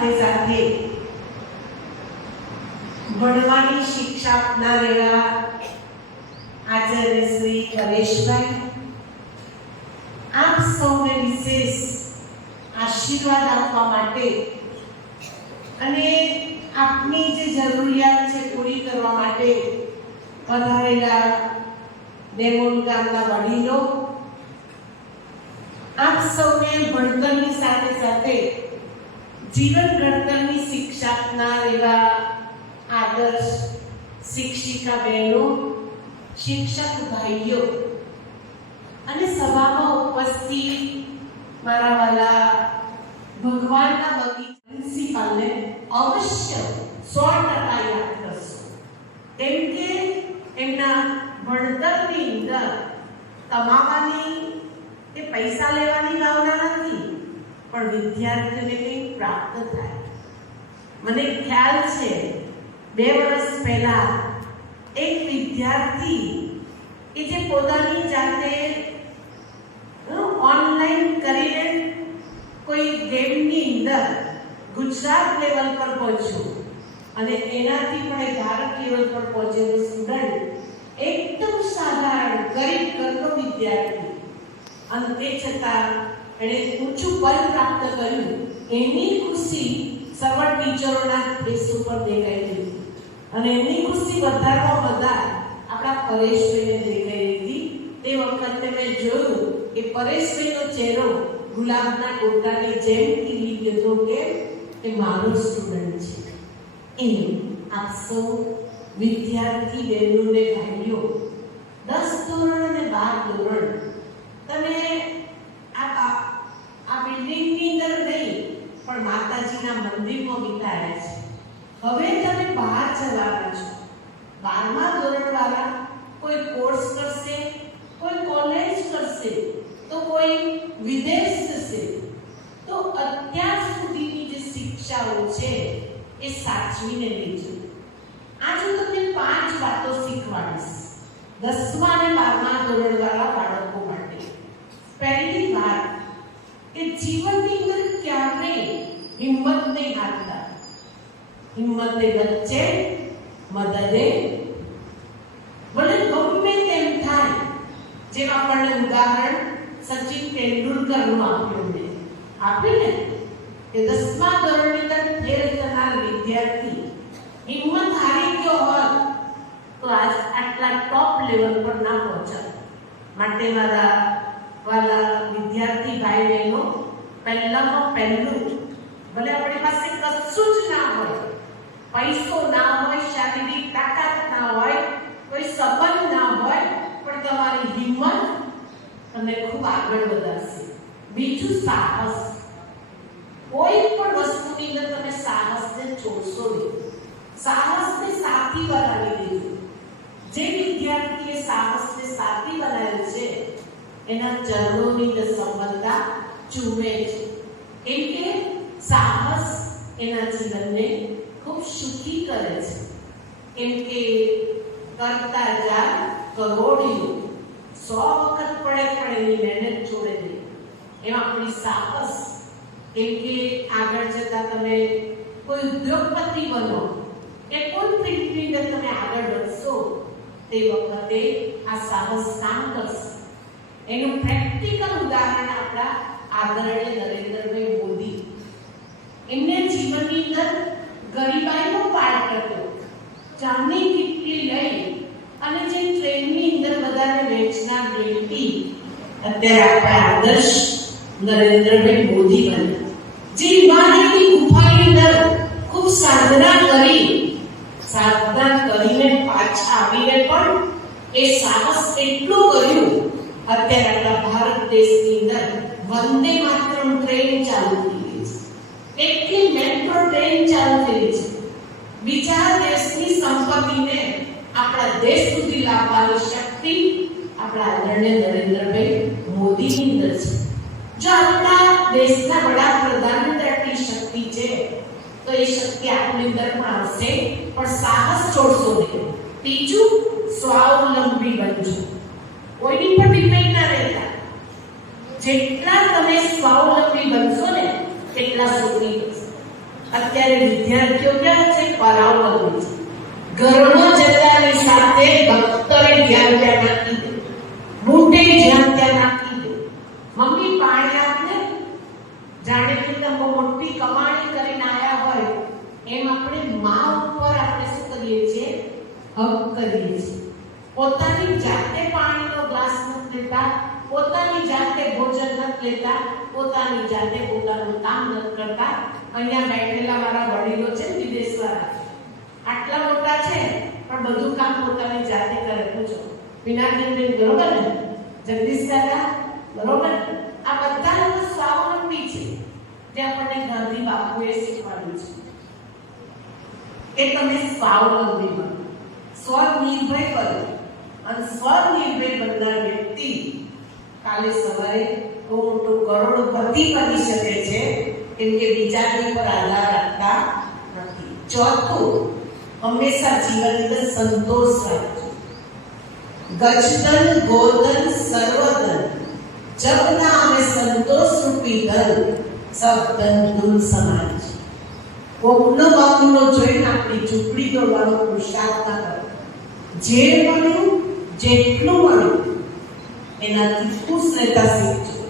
સાથે સાથે ભણવાની શિક્ષા આપનારેલા આચાર્ય શ્રી પરેશભાઈ, આપ સૌને વિશેષ આશીર્વાદ આપવા માટે અને આપની જે જરૂરિયાત છે પૂરી કરવા માટે પધારેલા ડેમોલ ગામના વડીલો, આપ સૌને ભણતરની સાથે સાથે જીવન ઘડતરની શિક્ષા આપનાર એવા આદર્શ શિક્ષિકા બહેનો, શિક્ષક ભાઈઓ અને સભામાં ઉપસ્થિત મારા વાલા ભગવાનના બગીચા પ્રિન્સિપાલને અવશ્ય 100% યાદ કરશો, કેમ કે એમના ભણતરની અંદર કમાવાની કે પૈસા લેવાની ભાવના નથી, પણ વિદ્યાર્થીઓને કંઈક પ્રાપ્ત થાય. મને ખ્યાલ છે 2 વર્ષ પહેલા એક વિદ્યાર્થી કે જે પોતાની જાતે ઓનલાઈન કરીને કોઈ ગેમની અંદર ગુજરાત લેવલ પર પહોંચ્યો અને એનાથી પણ એ ભારત લેવલ પર પહોંચેલો સ્ટુડન્ટ એકદમ સાધારણ ગરીબ ઘરનો વિદ્યાર્થી, અને તે છતાં એણે ઊંચું પદ પ્રાપ્ત કર્યું. એની ખુશી સર્વ ટીચરોના ફેસ ઉપર દેખાઈ હતી અને એની ખુશી વધારવા બધા આપણા પરેશભાઈને દેખાઈ હતી. તે વખતે મેં જોયું કે પરેશભાઈનો ચહેરો ગુલાબના ટોટાની જેમ ખીલી ગયો કે એ મારો સ્ટુડન્ટ છે. એમ આપ સૌ વિદ્યાર્થી બહેનોને ભાઈઓ 10 ધોરણ અને 12 ધોરણ તમે આ બિલ્ડિંગની અંદર નહીં પણ માતાજીના મંદિરમાં વિતાડ્યા છે. હવે તમે બહાર જવાના છો. 12મા ધોરણ વાળા કોઈ કોર્સ કરશે, કોઈ કોલેજ કરશે, તો કોઈ વિદેશ જશે. તો અત્યાર સુધીની જે શિક્ષાઓ છે એ સાચવીને લેજો. આજે હું તમને 5 વાતો શીખવાડીશ 10મા અને 12મા ધોરણ વાળા બાળકો માટે. પહેલી વાત કે જીવનની અંદર ક્યારેય હિંમત નહીં હારતા. હિંમતે બચ્ચે મદદે, ભલે ગમે તેમ થાય. જેમ આપણને ઉદાહરણ સચિન તેંડુલકરનું આપ્યું ને કે 10મા ધોરણની અંદર ફેલ થનાર વિદ્યાર્થી હિંમત હારી ગયો હોત તો આજ આટલા ટોપ લેવલ પર ના પહોંચત. માટે મારા વાલા વિદ્યાર્થી ભાઈ બહેનો, પહેલામાં પહેલું, ભલે આપણી પાસે કશું જ ના હોય, પૈસો ના હોય, શારીરિક તાકાત ના હોય, કોઈ સંબંધ ના હોય, પણ તમારી હિંમત તમને ખૂબ આગળ વધારશે. બીજું સાહસ. કોઈ પણ વસ્તુની અંદર તમે સાહસને છોડશો નહીં. સાહસને સાથી બનાવી દેજો. જે વિદ્યાર્થીએ સાહસને સાથી બનાવ્યું છે એના ચરણોની અંદર સફળતા ચૂમે છે. કેમ કે સાહસ એના જીવનને ખૂબ સુખી કરે છે. કેમ કે કરતા જા કરોડિયું 100 વખત પડે પણ એની મહેનત છોડે નહીં. એમાં આપણી સાહસ. કેમ કે આગળ જતા તમે કોઈ ઉદ્યોગપતિ બનો કે કોઈ ફિલ્ડની અંદર તમે આગળ વધશો તે વખતે આ સાહસ કામ કરશે. એનું પ્રેક્ટિકલ ઉદાહરણ આપણા આદરણીય નરેન્દ્રભાઈ મોદી. એમને જીવનની અંદર ગરીબાઈનો પાઠ કર્યો. ચાંદની કીટલી લઈ અને જે ટ્રેનની અંદર બધાને વેચનાર વ્યક્તિ અત્યારે આપણા આદર્શ નરેન્દ્રભાઈ મોદી બન્યા. જે હિમાલયની ગુફાની અંદર ખૂબ સાધના કરીને પાછા આવીને પણ એ સાહસ એટલું કર્યું. અત્યારે આપણા ભારત દેશની અંદર વંદે માતરમ ટ્રેન ચાલુ થઈ ગઈ છે. એટલી મેટ્રો ટ્રેન ચાલુ થઈ છે. બીજા દેશની સંપત્તિને આપણા દેશ સુધી લાવવાની શક્તિ આપણા આદરણીય નરેન્દ્રભાઈ મોદીની અંદર છે. જો આપણા દેશના વડાપ્રધાનની આટલી શક્તિ છે તો એ શક્તિ આપણી અંદર પણ આવશે, પણ સાહસ છોડશો નહીં. ત્રીજું, સ્વાવલંબી બનજો. કોઈની પર ડિપેન્ડ ના રહેતા. જેટલા તમે સ્વાવલંબી બનશો ને તેટલા સુખી થશો. અત્યારે વિદ્યાર્થીઓ ક્યાં છે? પરાવર્તન છે. ઘરમાં જતાની સાથે ભક્તરે ધ્યાન ત્યાં નાખી દે, બુટે ધ્યાન ત્યાં નાખી દે. મમ્મી પાણી આપને, જાણે કે તમે મોટી કમાણી કરીને આયા હોય એમ આપણે મા ઉપર આપણે શું કરીએ છીએ? હક કરીએ છીએ. પોતાની જાતે પાણીનો ગ્લાસ નથી લેતા, પોતાની જાતે ભોજન નથી લેતા, પોતાની જાતે પોતાનું કામ નથી કરતા. અહીંયા બેઠેલા મારા વડીલો છે વિદેશવાળા, આટલા મોટા છે પણ બધું કામ પોતાની જાતે કરે. પૂછો પિનાકીબેન બરોબર ને? જગદીશ દાદા બરોબર? આ બધા લોકો સ્વાવલંબી છે, જે આપણને ગાંધી બાપુએ શીખવાડ્યું છે કે તમે સ્વાવલંબી બનો, સ્વનિર્ભર બનો. અને સ્વનિર્ભર બનનાર વ્યક્તિ કાલે સવારે મોટો કરોડપતિ બની શકે છે, કેમ કે બીજાની પર આધાર રાખતા નથી. ચોથું, હંમેશા જીવનની અંદર સંતોષ રાખજો. ગજધન ગોધન સર્વધન જબ નામે સંતોષ રૂપી ધન સબ ધન ધૂલ સમાન છે. કોકનો બાપુનો જોઈને આપણી ઝૂંપડી તોડવાનો પુરુષાર્થ ના કરો. જે મળ્યું જેટલું મળ્યું એનાથી ખુશ રહેતા શીખજો.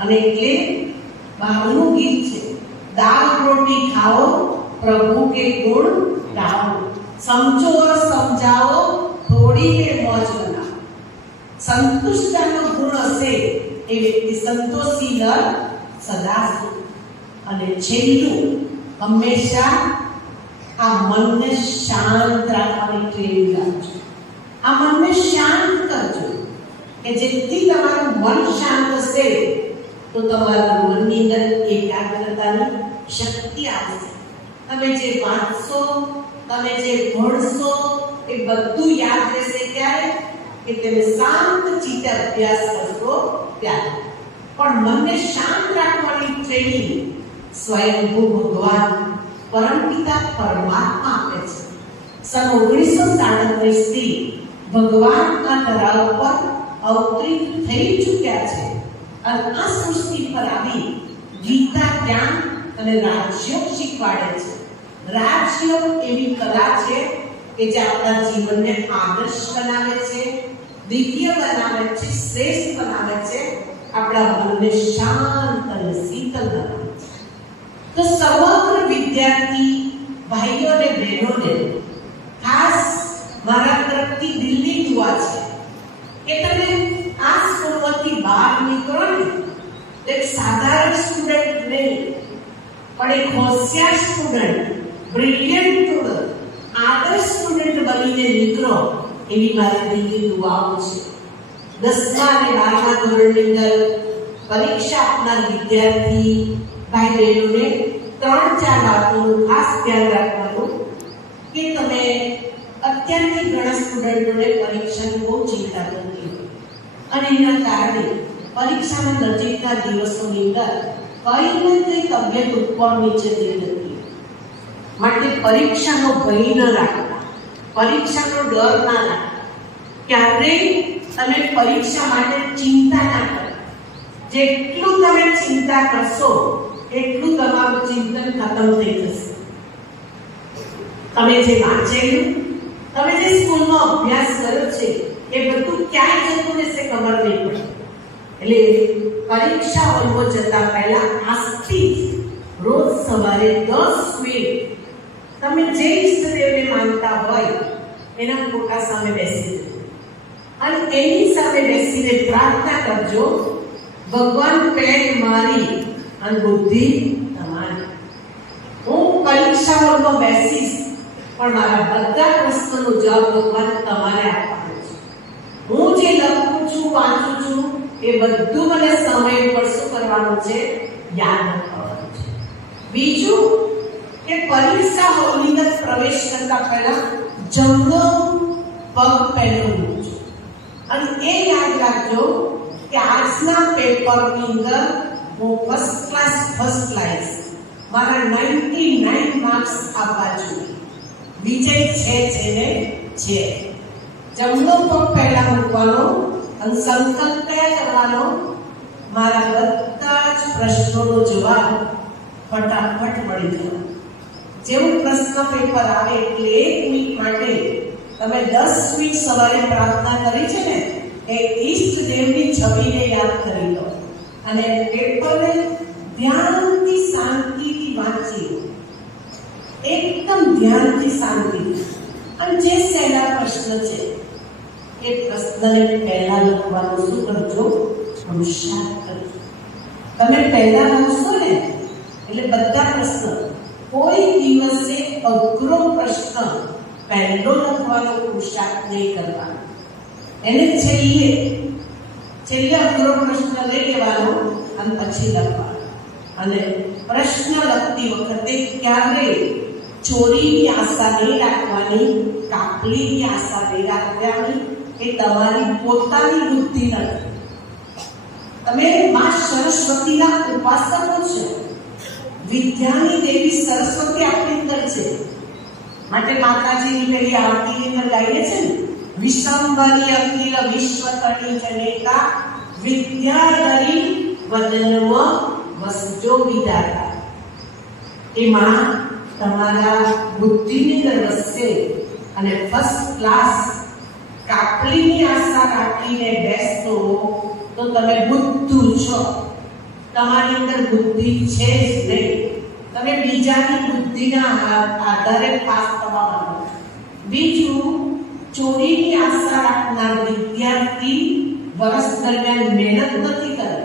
અને એટલે બહારનું ગીત છે, દાલ રોટી ખાઓ પ્રભુ કે ગુણ ગાઓ, સમજો और સમજાવો થોડી ને મોજ બનાવો. સંતુષ્ટનો ગુણ હશે એ વ્યક્તિ સંતોષી નર સદા સુખ. અને છેલ્લું, હંમેશા આ મનને શાંત રાખવાની ટ્રેનિંગ રાખજો. આ મનને શાંત કરજો કે જેથી તમારું મન શાંત હશે તો તમારા મનની અંદર એકાગ્રતાની શક્તિ આવશે. તમે જે વાંચશો, તમે જે ભણશો એ બધું યાદ રહેશે. ત્યારે કે તમે શાંત ચિત્તે અભ્યાસ કરશો ત્યારે. પણ મનને શાંત રાખવાની ટ્રેનિંગ સ્વયંભૂ ભગવાન પરમપિતા પરમાત્મા આપે છે. સન 1937 થી ભગવાન આ ધરા ઉપર અવતરિત થઈ ચૂક્યા છે અને આ સૃષ્ટિ પર આવી ગીતા જ્ઞાન અને રાજયોગ શીખવાડે છે. રાજયોગ એવી કલા છે કે જે આપણા જીવનને આદર્શ બનાવે છે, દિવ્ય બનાવે છે, શ્રેષ્ઠ બનાવે છે, આપણા મનને શાંત અને શીતળ બનાવે છે. તો સમગ્ર વિદ્યાર્થી ભાઈઓ અને બહેનોને ખાસ મારા તરફથી દિલની દુઆ છે કે તમે આ સ્કૂલમાંથી બહાર નીકળો ને એક સાધારણ સ્ટુડન્ટ નહીં પણ એક હોશિયાર સ્ટુડન્ટ, બ્રિલિયન્ટ સ્ટુડન્ટ, આદર્શ સ્ટુડન્ટ બનીને નીકળો એવી મારી દિલની દુઆઓ છે. 10મા અને 12મા ધોરણની અંદર પરીક્ષા આપનાર વિદ્યાર્થી ભાઈ બહેનોને 3-4 વાતોનું ખાસ ધ્યાન રાખવાનું કે તમે અત્યારથી ઘણા સ્ટુડન્ટોને પરીક્ષાની બહુ ચિંતા થતી હોય અને એના કારણે પરીક્ષાના નજીકના દિવસોની અંદર કઈ ને કઈ તબિયત ઉપર નીચે થઈ જતી. માટે પરીક્ષાનો ભય ન રાખતા, પરીક્ષાનો ડર ના રાખતા, ક્યારેય તમે પરીક્ષા માટે ચિંતા ના કરો. જેટલું તમે ચિંતા કરશો એટલું તમારું ચિંતન ખતમ થઈ જશે. તમે જે વાંચેલું, તમે જે સ્કૂલમાં અભ્યાસ કર્યો છે એ બધું ક્યાંય જતું રહેશે ખબર નહીં પડે. એટલે પરીક્ષા હોલમાં જતા પહેલા આજથી રોજ સવારે 10 મિનિટ તમે જે ઈષ્ટદેવને માનતા હોય એના ફોટા સામે બેસી જજો અને એની સામે બેસીને પ્રાર્થના કરજો, ભગવાન પેન મારી અને બુદ્ધિ તમારી. હું પરીક્ષા હોલમાં બેસીશ પણ મારા બધા પ્રશ્નોનો જવાબ ભગવાન તમારે આપવાનો છે. હું જે લખું છું, વાંચું છું એ બધું મને સમય પર શું કરવાનું છે? યાદ રાખવાનું છે. બીજું કે પરીક્ષા હોલની અંદર પ્રવેશ કરતા પહેલા જમણો પગ પહેલો મૂકજો અને એ યાદ રાખજો કે આજના પેપરની અંદર હું ફર્સ્ટ ક્લાસ મારા 99 માર્ક્સ આપવા જોઈએ. વિજય છે ને છે. જમણો પગ પહેલા મૂકવાનો અને સંકલ્પ કયા કરવાનો? મારા બધા જ પ્રશ્નોનો જવાબ ફટાફટ મળી જવાનો. જેવું પ્રશ્ન પેપર આવે એટલે 1 વીક માટે તમે 10 વીક સવારે પ્રાર્થના કરી છે ને એ ઈષ્ટ દેવની છબીને યાદ કરી લો અને પેપરને ધ્યાનથી શાંતિથી વાંચી લો, એકદમ ધ્યાનથી શાંતિથી. અને જે સહેલા પ્રશ્ન છે એ પ્રશ્નને પહેલા લખવાનું શું કરજો? પુરુષાર્થ કરજો. તમે પહેલા લખશો ને એટલે બધા પ્રશ્ન, કોઈ દિવસે અઘરો પ્રશ્ન પહેલો લખવાનો પુરુષાર્થ નહીં કરવાનો, એને છેલ્લે અઘરો પ્રશ્ન લઈ લેવાનો અને પછી લખવાનો. અને પ્રશ્ન લખતી વખતે ક્યારેય ચોરીની આશા નહીં રાખવાની, કાપલીની આશા નહીં રાખવાની. એ તમારી પોતાની બુદ્ધિ નથી. તમે માં સરસ્વતીના ઉપાસકો છો. વિદ્યાની દેવી સરસ્વતી આપણી અંદર છે. માટે માતાજીની પેલી આરતીની અંદર ગાઈએ છે ને, વિશ્વંભરી અખિલ વિશ્વતણી જનેતા વિદ્યાધરી વદનવ વસજો વિધાતા. એ માં તમારા બુદ્ધિની અંદર વસશે અને ફર્સ્ટ ક્લાસ કાપલીની આશા રાખીને બેસતો તો તમે બુદ્ધુ છો. તમારી અંદર બુદ્ધિ છે જ નહીં. તમે બીજાની બુદ્ધિના આધારે પાસ થવા માંગો. બીજું, ચોરીની આશા રાખનાર વિદ્યાર્થી વર્ષ દરમિયાન મહેનત નથી કરે,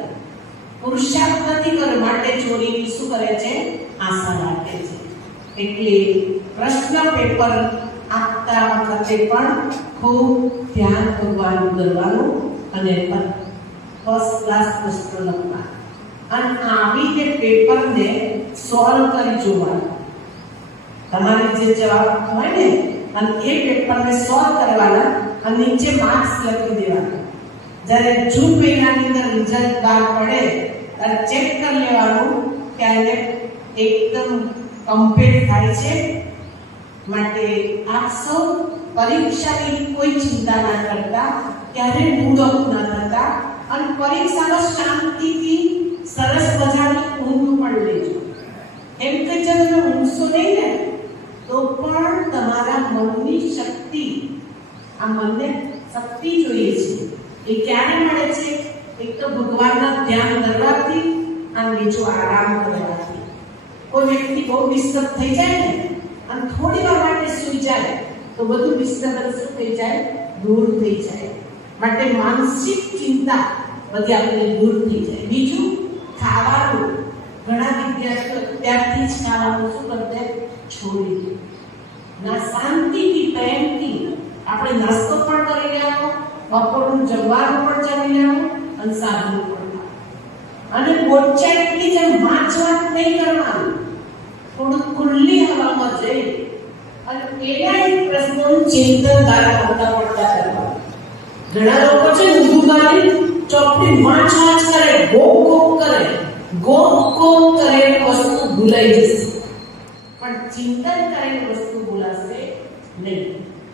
પુરુષાર્થ નથી કરે, માટે ચોરીની શું કરે છે? આશા રાખે છે. એટલે પ્રશ્ન પેપર આપતા વખતે પણ ખૂબ ધ્યાન ભગવાન કરવાનું અને ફર્સ્ટ ક્લાસ પ્રશ્ન લખવા અને આવીને પેપરને સોલ્વ કરી જોવાનું. તમારે જે જવાબ હોય ને અને એ પેપરને સોલ્વ કરવાના અને નીચે માર્ક્સ લખી દેવાના. જ્યારે જૂન મહિનાની અંદર રિઝલ્ટ બહાર પડે ત્યારે ચેક કરી લેવાનું કે આને એકદમ કમ્પ્લીટ થાય છે. માટે આપ સૌ પરીક્ષાની કોઈ ચિંતા ના કરતા, ક્યારે મૂડ ઓફ ના થતા અને પરીક્ષામાં શાંતિથી સરસ મજાની ઊંઘ પણ લેજો. એમ કે જો તમે ઊંઘશો નહીં ને તો પણ તમારા મનની શક્તિ, આ મનને શક્તિ જોઈએ છે, એ ક્યારે મળે છે? એક તો ભગવાનના ધ્યાન કરવાથી અને બીજું આરામ કરવાથી. કોઈ વ્યક્તિ બહુ ડિસ્ટર્બ થઈ જાય ને અને થોડી વાર માટે સૂઈ જાય તો બધું ડિસ્ટર્બન્સ થઈ જાય, દૂર થઈ જાય. માટે માનસિક ચિંતા બધી આપણે દૂર થઈ જાય. બીજું, ખાવાનું. ઘણા વિદ્યાર્થીઓ ત્યારથી જ ખાવાનું શું કરતે? છોડી દે. ના, શાંતિથી પ્રેમથી આપણે નાસ્તો પણ કરી લેવાનો, બપોરનું જમવાનું પણ જમી લેવું અને સાંજનું પણ. અને બોચાઈની જેમ વાંચ નહીં કરવાનું, થોડું ખુલ્લી હવામાં જઈ અને એના પ્રશ્નોનું ચિંતન દ્વારા કરતા પડતા કરવાનું. ઘણા લોકો છે ઊંધું મારી ચોપડી વાંચ કરે, ગોપ કરે, વસ્તુ ભૂલાઈ જશે પણ ચિંતન કરેલી વસ્તુ ભૂલાશે નહીં.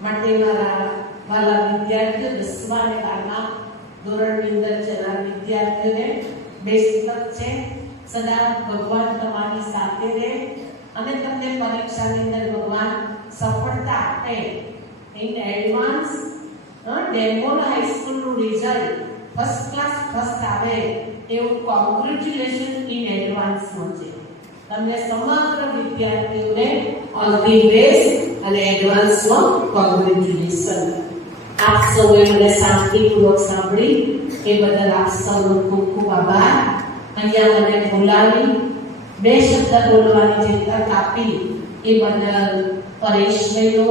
માટે મારા વાલા વિદ્યાર્થીઓ, 10મા અને 12મા ધોરણની અંદર જનાર વિદ્યાર્થીઓને બેસ્ટ લક છે. સદા ભગવાન તમારી સાથે રહે અને તમને પરીક્ષાની અંદર ભગવાન સફળતા આપે. ઇન એડવાન્સ ડેમો હાઈસ્કૂલનું રિઝલ્ટ ફર્સ્ટ ક્લાસ ફર્સ્ટ આવે એવું કોંગ્રેચ્યુલેશન ઇન એડવાન્સમાં છે. તમને સમગ્ર વિદ્યાર્થીઓને ઓલ ધી બેસ્ટ અને એડવાન્સમાં કોંગ્રેચ્યુલેશન. આપ સૌએ મને શાંતિપૂર્વક સાંભળી એ બદલ આપ સૌનો ખૂબ ખૂબ આભાર. અહીંયા મને બોલાવી 2 શબ્દ બોલવાની જે તક આપી એ બદલ પરેશભાઈનો,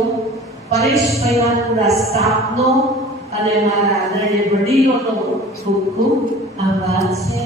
પરેશભાઈના પૂરા સ્ટાફનો અને મારા આદરણીય વડીલોનો ખૂબ ખૂબ આભાર છે.